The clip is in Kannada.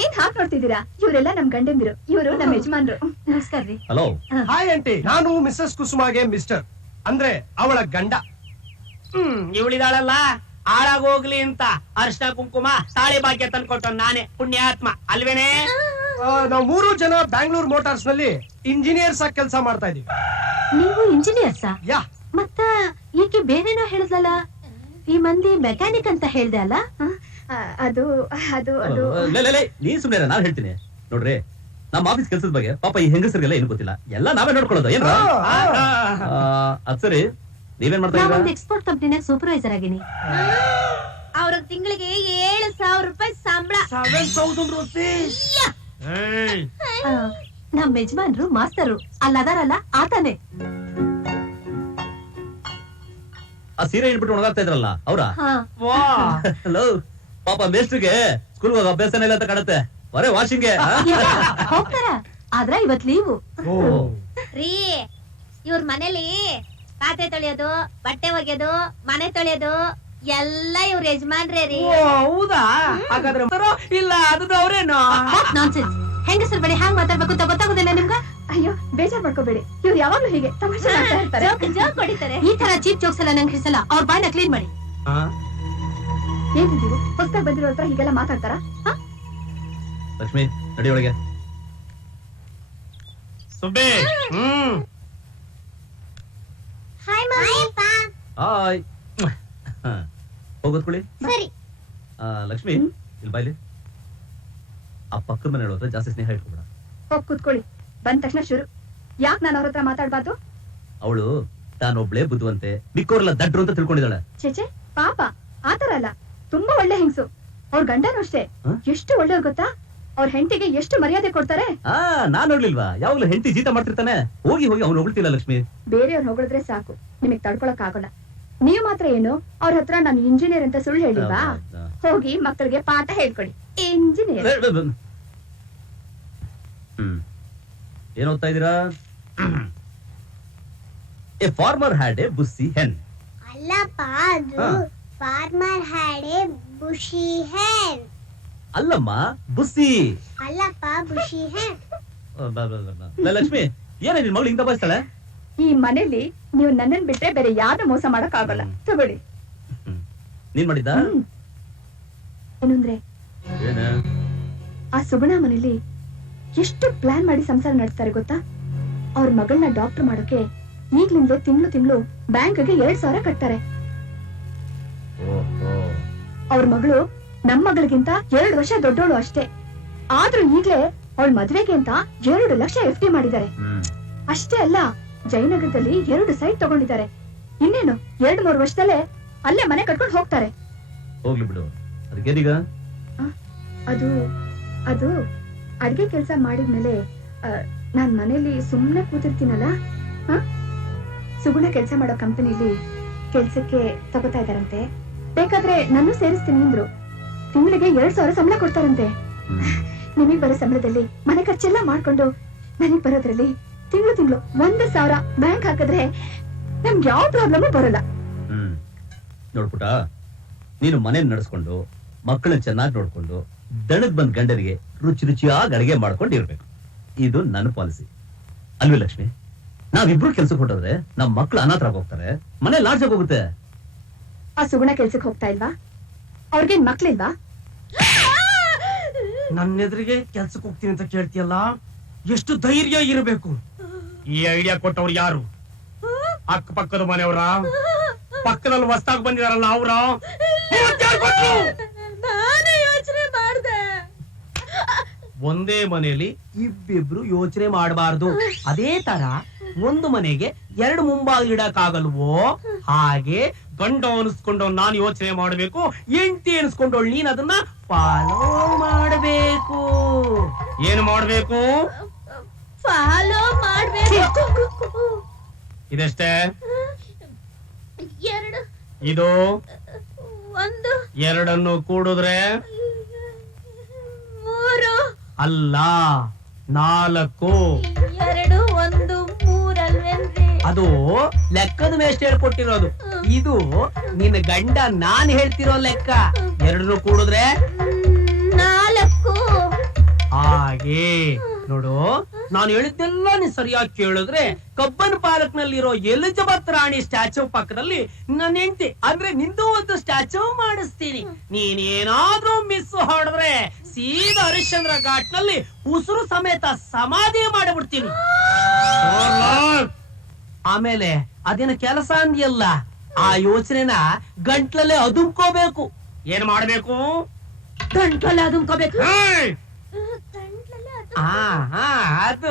ಏನ್ ಹಾಕ್ ನೋಡ್ತಿದ್ದೀರಾ? ಇವರೆಲ್ಲ ನಮ್ ಗಂಡಂದಿರು, ಇವರು ನಮ್ಮ ಯಜಮಾನ್ರು. ನಮಸ್ಕಾರ ರೀ. ಹಲೋ. ಹಾಯ್ ಆಂಟಿ, ನಾನು ಮಿಸ್ಸಸ್ ಕುಸುಮಾಗೆ ಮಿಸ್ಟರ್, ಅಂದ್ರೆ ಅವಳ ಗಂಡ. ಇವಳಿದಾಳಲ್ಲ ಹಾಳಾಗೋಗ್ಲಿ ಅಂತ ಅರ್ಶನ ಕುಂಕುಮ ತಾಳಿ ಭಾಗ್ಯ ತಂದ್ಕೊಟ್ಟು ನಾನೇ ಪುಣ್ಯಾತ್ಮ ಅಲ್ವೇನೆ? ನಾವು 3 ಜನ ಬ್ಯಾಂಗ್ಳೂರ್ ಮೋಟಾರ್ಸ್ ನಲ್ಲಿ ಇಂಜಿನಿಯರ್ಸ್ ಆಗಿ ಕೆಲಸ ಮಾಡ್ತಾ ಇದೀವಿ. ನೀವು ಇಂಜಿನಿಯರ್ಸಾ? ಯಾ. ಮತ್ತ ಈಕೆ ಬೇರೆನೋ ಹೇಳಿದ್ಲಲ್ಲ, ಈ ಮಂದಿ ಮೆಕ್ಯಾನಿಕ್ ಅಂತ ಹೇಳ್ದೆ ಅಲ್ಲ? ಅದು ಅದು ಅದು ನೀನ್ ಸುಮ್ನೆ, ನಾನ್ ಹೇಳ್ತೀನಿ ನೋಡ್ರಿ. ನಮ್ಮ ಆಫೀಸ್ ಕೆಲಸದ ಬಗ್ಗೆ ಪಾಪ ಈ ಹೆಂಗಸರಿಗೆಲ್ಲ ಏನು ಗೊತ್ತಿಲ್ಲ, ಎಲ್ಲ ನಾವೇ ನೋಡ್ಕೊಳ್ಳೋದು. ಏನ್ ಅದ್ ಸರಿ, ನೀವೇನ್ ಮಾಡ್ತಾ ಇದ್ದೀರಾ? ಎಕ್ಸ್ಪೋರ್ಟ್ ಕಂಪನಿನಾಗ ಸೂಪರ್ವೈಸರ್ ಆಗಿನಿ. ಅವ್ರ ತಿಂಗಳಿಗೆ 7,000 ರೂಪಾಯಿ ಸಂಬಳ. 7,000 rupees. ನಮ್ ಯಜಮಾನ್ರು ಮಾಸ್ತರು ಅಲ್ಲದಾರಲ್ಲ ಆತಾನೆ. ಆ ಸೀರೆ ಇಟ್ಬಿಟ್ಟು ಒಣಗಾಗ್ತಾ ಇದ್ರಲ್ಲ ಅವ್ರ? ಹಲೋ ಪಾಪ ಮೇಸ್ಟ್ರಿಗೆ ಸ್ಕೂಲ್ ಹೋಗ ಅಭ್ಯಾಸನೇ ಇಲ್ಲ ಅಂತ ಕಾಣುತ್ತೆ. ಬರೇ ವಾಷಿಂಗ್ಗೆ ಹೋಗ್ತಾರ, ಆದ್ರ ಇವತ್ ಲೀವು. ರೀ, ಇವ್ರ ಮನೇಲಿ ಪಾತ್ರೆ ತೊಳೆಯೋದು, ಬಟ್ಟೆ ಒಗೆಯೋದು, ಮನೆ ತೊಳೆಯೋದು ಎಲ್ಲ ಇವ್ರ ಯಜಮಾನ್ರೇ ರೀ. ಹೌದಾ? ಹಾಗಾದ್ರೆ ಇಲ್ಲ ಅದು ಅವ್ರೇನು? ನಾನ್ಸೆನ್ಸ್. ಹೆಂಗಸರ ಬಳಿ ಹ್ಯಾಂಗ್ ಮಾತಾಡ್ಬೇಕು ಅಂತ ಗೊತ್ತಾಗೋದಿಲ್ಲ ನಿಮ್ಗ? ಅಯ್ಯೋ ಬೇಜಾರ್ ಮಾಡ್ಕೋಬೇಡಿ, ಇವ್ರು ಯಾವಾಗ್ಲೂ ಹೀಗೆ ತಮಾಷೆ ಮಾಡ್ತಾ ಇರ್ತಾರೆ. ಜೋಕ್ ಹೊಡಿತಾರೆ. ಈ ತರ ಚೀಪ್ ಜೋಕ್ಸ್ ಎಲ್ಲ ನಂಗೆ ಹಿಡಿಸಲ್ಲ. ಅವ್ರ ಬಾಯ್ನ ಕ್ಲೀನ್ ಮಾಡಿ. ಏನಿದೀವು ಹೊಸದಾಗಿ ಬಂದಿರೋ ಹತ್ರ ಹೀಗೆಲ್ಲ ಮಾತಾಡ್ತಾರ? ಲಕ್ಷ್ಮಿ ನಡಿ ಒಳಗೆ. ಸುಬ್ಬಿ. Hi mummy. ಹಾಯ್. ಹೋಗೋದ್ಕೊಳ್ಳಿ. ಸರಿ. ಲಕ್ಷ್ಮಿ ಇಲ್ಲಿ ಬಾಯ್ಲಿ. ಆ ಪಕ್ಕದ ಮನೆ ಹೇಳೋದ್ರೆ ಜಾಸ್ತಿ ಸ್ನೇಹ ಇಟ್ಕೊಬೇಡ. ಹೋಗ್ ಕೂತ್ಕೊಳ್ಳಿ. ಬಂದ ತಕ್ಷಣ ಶುರು. ಯಾಕೆ ನಾನು ಅವ್ರ ಹತ್ರ ಮಾತಾಡ್ಬಾರ್ದು? ಅವಳು ತಾನೊಬ್ಳೆ ಬುದ್ಧಿವಂತೆ, ಮಿಕ್ಕೋರೆಲ್ಲ ದಡ್ರು ಅಂತ ತಿಳ್ಕೊಂಡಿದ್ದಾಳೆ. ಚೇಚೆ ಪಾಪ ಆತರ ಅಲ್ಲ, ತುಂಬಾ ಒಳ್ಳೆ ಹೆಂಗ್ಸು. ಅವ್ರ ಗಂಡನೂ ಅಷ್ಟೇ ಎಷ್ಟು ಒಳ್ಳೆಯವ್ರು ಗೊತ್ತಾ? ಅವ್ರ ಹೆಂಡತಿಗೆ ಎಷ್ಟು ಮರ್ಯಾದೆ ಕೊಡ್ತಾರೆ. ನಾನ್ ನೋಡ್ಲಿಲ್ವಾ? ಯಾವಾಗ್ಲೂ ಹೆಂಡತಿ ಜೀತ ಮಾಡ್ತಿರ್ತಾನೆ. ಹೋಗಿ ಹೋಗಿ ಅವ್ನು ಹೊಗಳ್ತಿಲ್ಲ ಲಕ್ಷ್ಮಿ. ಬೇರೆಯವ್ರು ಹೊಗಳಿದ್ರೆ ಸಾಕು, ನಿಮಗ್ ತಡ್ಕೊಳಕ್ ಆಗಲ್ಲ. ನೀವ್ ಮಾತ್ರ ಏನು ಅವ್ರ ಹತ್ರ ನಾನು ಇಂಜಿನಿಯರ್ ಅಂತ ಸುಳ್ಳು ಹೇಳಿಲ್ವಾ? ಹೋಗಿ ಮಕ್ಕಳಿಗೆ ಪಾಠ ಹೇಳ್ಕೊಡಿ. ಇಂಜಿನಿಯರ್. ಏನ್ ಓದ್ತಾ ಇದೀರಾ? A farmer had a busy hen. ಅಲ್ಲಪ್ಪ, ಅದು ಫಾರ್ಮರ್ ಹ್ಯಾಡ್ ಎ ಬುಷಿ ಹೆನ್. ಅಲ್ಲಮ್ಮ, ಬುಸ್ಸಿ. ಅಲ್ಲಪ್ಪ, ಬುಷಿ ಹೆನ್. ಲಕ್ಷ್ಮಿ ಏನ ನಿನ್ ಮಗಳು ಹಿಂಗ್ ದಬಾಯಿಸ್ತಾಳೆ? ಈ ಮನೇಲಿ ನೀವು ನನ್ನನ್ ಬಿಟ್ರೆ ಬೇರೆ ಯಾರು ಮೋಸ ಮಾಡಕ್ ಆಗಲ್ಲ. ತಗೊಳ್ಳಿ. ನೀನ್ ಮಾಡಿದ್ದ? ಏನಂದ್ರೆ ಆ ಸುಗುಣ ಮನೇಲಿ ಎಷ್ಟು ಪ್ಲಾನ್ ಮಾಡಿ ಸಂಸಾರ ನಡೆಸ್ತಾರೆ ಗೊತ್ತಾ? ಅವ್ರ ಮಗಳನ್ನ ಡಾಕ್ಟರ್ ಮಾಡೋಕೆ ಈಗ್ಲಿಂದ ತಿಂಗಳು ಬ್ಯಾಂಕ್ಗೆ 2,000 ಕಟ್ತಾರೆ. ಅವ್ರ ಮಗಳು ನಮ್ ಮಗಳಿಗಿಂತ 2 ವರ್ಷ ದೊಡ್ಡೋಳು ಅಷ್ಟೇ. ಆದ್ರೂ ಈಗ್ಲೇ ಅವಳ ಮದ್ವೆಗೆ ಅಂತ 2 ಲಕ್ಷ FD ಮಾಡಿದ್ದಾರೆ. ಅಷ್ಟೇ ಅಲ್ಲ, ಜಯನಗರದಲ್ಲಿ 2 ಸೈಟ್ ತಗೊಂಡಿದ್ದಾರೆ. ಇನ್ನೇನು 2-3 ವರ್ಷದಲ್ಲೇ ಅಲ್ಲೇ ಮನೆ ಕಟ್ಕೊಂಡು ಹೋಗ್ತಾರೆ. ಹೋಗ್ಲಿ ಬಿಡು. ಅದಕ್ಕೇನೀಗ? ಅದು ಅದು ಅಡ್ಗೆ ಕೆಲಸ ಮಾಡಿದ್ಮೇಲೆ ನಾನ್ ಮನೇಲಿ ಸುಮ್ನೆ ಕೂತಿರ್ತೀನಲ್ಲ, ಸುಗುಣ ಕೆಲಸ ಮಾಡೋ ಕಂಪನಿಲಿ ಕೆಲ್ಸಕ್ಕೆ ತಗೋತಾ ಇದಾರಂತೆ. ಬೇಕಾದ್ರೆ ನಾನು ಸೇರಿಸ್ತೀನಿ ಅಂದ್ರು. ತಿಂಗಳಿಗೆ 2,000 ಸಂಬಳ ಕೊಡ್ತಾರಂತೆ. ನಿಮಗ್ ಬರೋ ಸಂಬಳದಲ್ಲಿ ಮನೆ ಖರ್ಚೆಲ್ಲ ಮಾಡ್ಕೊಂಡು ನನಗ್ ಬರೋದ್ರಲ್ಲಿ ತಿಂಗಳು 1,000 ಬ್ಯಾಂಕ್ ಹಾಕಿದ್ರೆ ನಮ್ಗೆ ಯಾವ ಪ್ರಾಬ್ಲಮ್ ಬರಲ್ಲ. ನೋಡ್ಪುಟ, ನೀನು ಮನೆ ನಡೆಸ್ಕೊಂಡು ಮಕ್ಕಳನ್ನ ಚೆನ್ನಾಗಿ ನೋಡ್ಕೊಂಡು ದಣದ್ ಬಂದ್ ಗಂಡನಿಗೆ ರುಚಿಯಾಗಿ ಅಡಿಗೆ ಮಾಡ್ಕೊಂಡು ಇರ್ಬೇಕು. ಇದು ನನ್ನ ಪಾಲಿಸಿ ಅಲ್ವೇ ಲಕ್ಷ್ಮಿ? ನಾವಿಬ್ರು ಕೆಲ್ಸಕ್ಕೆ ಹೊಟ್ಟೋದ್ರೆ ನಮ್ ಮಕ್ಳು ಅನಾಥರಾಗಿ ಹೋಗ್ತಾರೆ, ಮನೆ ಲಾಡ್ಜ್ ಹೋಗುತ್ತೆ. ಆ ಸುಗುಣ ಕೆಲ್ಸಕ್ಕೆ ಹೋಗ್ತಾ ಇಲ್ವಾ? ಅವ್ರಿಗೇನ್ ಮಕ್ಳಿಲ್ವಾ? ನನ್ನ ಎದುರಿಗೆ ಕೆಲ್ಸಕ್ಕೆ ಹೋಗ್ತೀನಿ ಅಂತ ಕೇಳ್ತೀಯಲ್ಲ, ಎಷ್ಟು ಧೈರ್ಯ ಇರಬೇಕು. ಈ ಐಡಿಯಾ ಕೊಟ್ಟವ್ರು ಯಾರು? ಅಕ್ಕಪಕ್ಕದ ಮನೆಯವರ? ಪಕ್ಕದಲ್ಲಿ ಹೊಸ್ತಾಗಿ ಬಂದಿದಾರಲ್ಲ ಅವ್ರ? ನಾನು ಯೋಚನೆ ಮಾಡ್ದೆ. ಒಂದೇ ಮನೆಯಲ್ಲಿ ಇಬ್ಬಿಬ್ರು ಯೋಚನೆ ಮಾಡಬಾರ್ದು. ಅದೇ ತರ ಒಂದು ಮನೆಗೆ 2 ಮುಂಬಾಗಿಲಿಡಕ್ಕಾಗಲ್ವೋ ಹಾಗೆ ಗಂಡ ಅನಿಸ್ಕೊಂಡು ನಾನು ಯೋಚನೆ ಮಾಡಬೇಕು, ಹೆಂಡತಿ ಅನಿಸ್ಕೊಂಡವಳು ನೀನ್ ಅದನ್ನ ಫಾಲೋ ಮಾಡಬೇಕು. ಏನು ಮಾಡಬೇಕು? ಫಾಲೋ ಮಾಡಬೇಕು. ಇದೆಷ್ಟೇ? 2 ಇದು 1 2 ಕೂಡಿದ್ರೆ 3 ಅಲ್ಲ 4. 2 1 3 ಅಲ್ವೇನ್ರಿ? ಅದು ಲೆಕ್ಕದ ಮೇಷ್ಟ್ ಹೇಳ್ಕೊಟ್ಟಿರೋದು. ಇದು ನಿನ್ನ ಗಂಡ ನಾನ್ ಹೇಳ್ತಿರೋ ಲೆಕ್ಕ. 2 ಕೂಡಿದ್ರೆ 4. ನೋಡು ನಾನು ಹೇಳಿದ್ದೆಲ್ಲ ನೀನ್ ಸರಿಯಾಗಿ ಕೇಳಿದ್ರೆ ಕಬ್ಬನ್ ಪಾರ್ಕ್ ನಲ್ಲಿರೋ ಎಲಿಜಬೆತ್ ರಾಣಿ ಸ್ಟ್ಯಾಚ್ಯೂ ಪಕ್ಕದಲ್ಲಿ ನನ್ನ ಹೆಂಡತಿ ಅಂದ್ರೆ ನಿಂದು ಒಂದು ಸ್ಟ್ಯಾಚ್ಯೂ ಮಾಡಿಸ್ತೀನಿ. ನೀನೇನಾದ್ರೂ ಮಿಸ್ ಹೊಡೆದ್ರೆ ಸೀದಾ ಹರಿಶ್ಚಂದ್ರ ಘಾಟ್ ನಲ್ಲಿ ಉಸಿರು ಸಮೇತ ಸಮಾಧಿ ಮಾಡಿಬಿಡ್ತೀನಿ. ಆಮೇಲೆ ಅದೇನ ಕೆಲಸ ಅಂದಿಯಲ್ಲ, ಆ ಯೋಚನೆನ ಗಂಟ್ಲಲ್ಲೇ ಅದುಮ್ಕೋಬೇಕು. ಏನ್ ಮಾಡ್ಬೇಕು? ಗಂಟ್ಲಲ್ಲೇ ಅದುಮ್ಕೋಬೇಕು. ಅದು